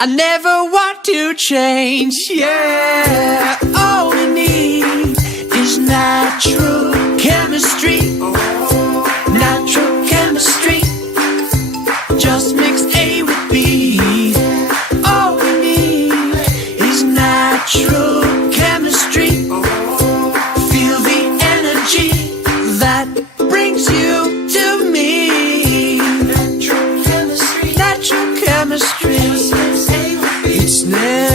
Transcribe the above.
I never want to change, yeah. All we need is natural chemistry. Natural chemistry. Just mix A with B. All we need is natural chemistry. Feel the energy that brings you to me. Natural chemistry. Natural chemistry. It's never